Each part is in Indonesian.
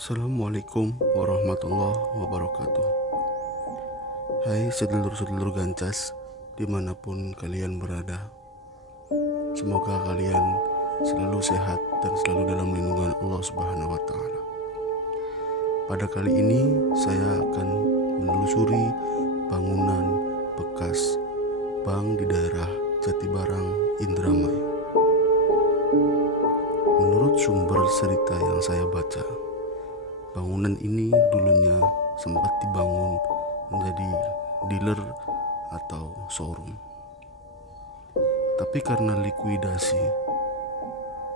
Assalamualaikum warahmatullahi wabarakatuh. Hai sedulur-sedulur Gancas, dimanapun kalian berada. Semoga kalian selalu sehat dan selalu dalam lindungan Allah Subhanahu wa Ta'ala. Pada kali ini saya akan menelusuri bangunan bekas bank di daerah Jatibarang, Indramayu. Menurut sumber cerita yang saya baca, bangunan ini dulunya sempat dibangun menjadi dealer atau showroom. Tapi karena likuidasi,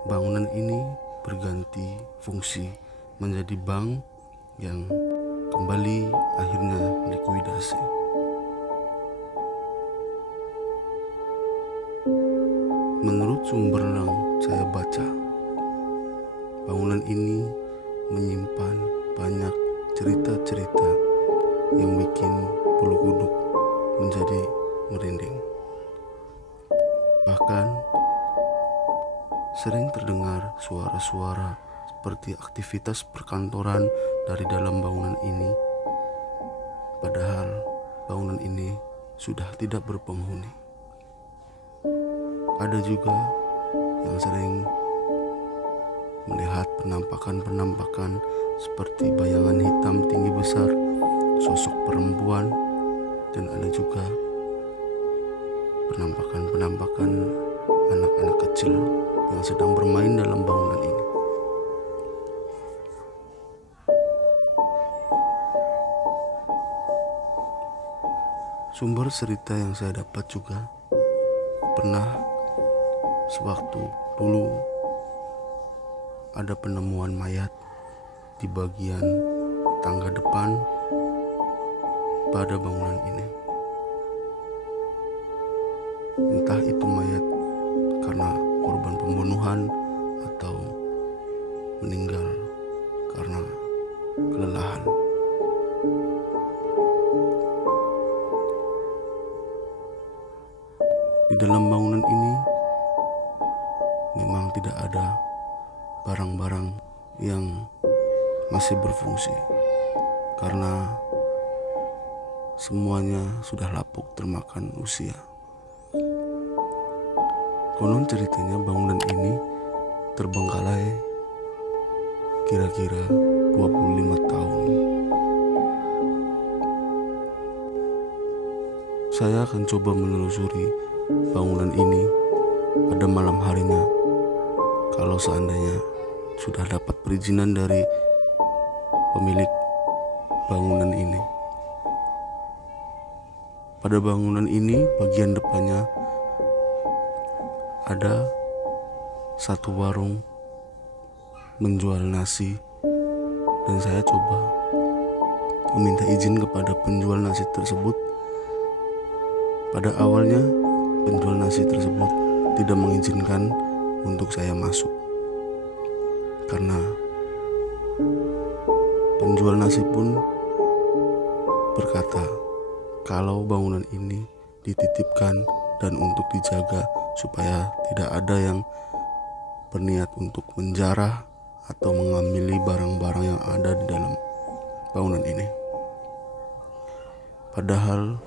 bangunan ini berganti fungsi menjadi bank yang kembali akhirnya likuidasi. Menurut sumber yang saya baca, bangunan ini menyimpan banyak cerita-cerita yang bikin bulu kuduk menjadi merinding. Bahkan sering terdengar suara-suara seperti aktivitas perkantoran dari dalam bangunan ini. Padahal bangunan ini sudah tidak berpenghuni. Ada juga yang sering melihat penampakan-penampakan seperti bayangan hitam tinggi besar, sosok perempuan, dan ada juga penampakan-penampakan anak-anak kecil yang sedang bermain dalam bangunan ini. Sumber cerita yang saya dapat juga pernah sewaktu dulu ada penemuan mayat di bagian tangga depan pada bangunan ini. Entah itu mayat karena korban pembunuhan atau meninggal karena kelelahan. Di dalam bangunan ini memang tidak ada barang-barang yang masih berfungsi karena semuanya sudah lapuk termakan usia. Konon ceritanya bangunan ini terbengkalai kira-kira 25 tahun. Saya akan coba menelusuri bangunan ini pada malam harinya, kalau seandainya sudah dapat perizinan dari pemilik bangunan ini. Pada bangunan ini bagian depannya ada satu warung menjual nasi, dan saya coba meminta izin kepada penjual nasi tersebut. Pada awalnya penjual nasi tersebut tidak mengizinkan untuk saya masuk karena penjual nasi pun berkata kalau bangunan ini dititipkan dan untuk dijaga supaya tidak ada yang berniat untuk menjarah atau mengambil barang-barang yang ada di dalam bangunan ini. Padahal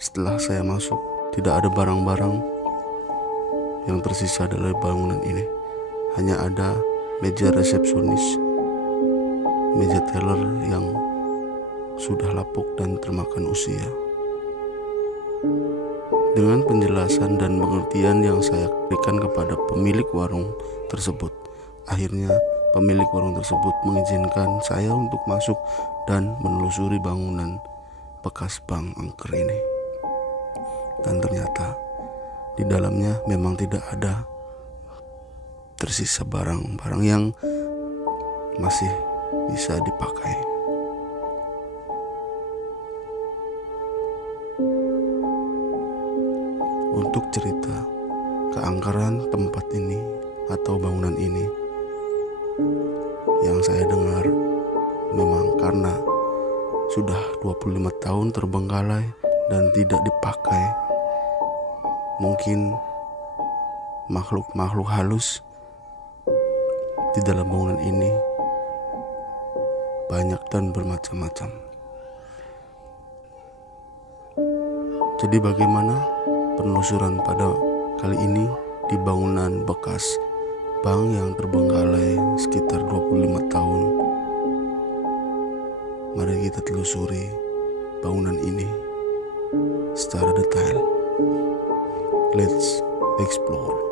setelah saya masuk, tidak ada barang-barang yang tersisa dari bangunan ini. Hanya ada meja resepsionis, meja teller yang sudah lapuk dan termakan usia. Dengan penjelasan dan pengertian yang saya berikan kepada pemilik warung tersebut, akhirnya pemilik warung tersebut mengizinkan saya untuk masuk dan menelusuri bangunan bekas bank angker ini. Dan ternyata di dalamnya memang tidak ada tersisa barang-barang yang masih bisa dipakai. Untuk cerita keangkeran tempat ini atau bangunan ini yang saya dengar memang karena sudah 25 tahun terbengkalai dan tidak dipakai. Mungkin makhluk-makhluk halus di dalam bangunan ini banyak dan bermacam-macam. Jadi bagaimana penelusuran pada kali ini di bangunan bekas bank yang terbengkalai sekitar 25 tahun. Mari kita telusuri bangunan ini secara detail. Let's explore.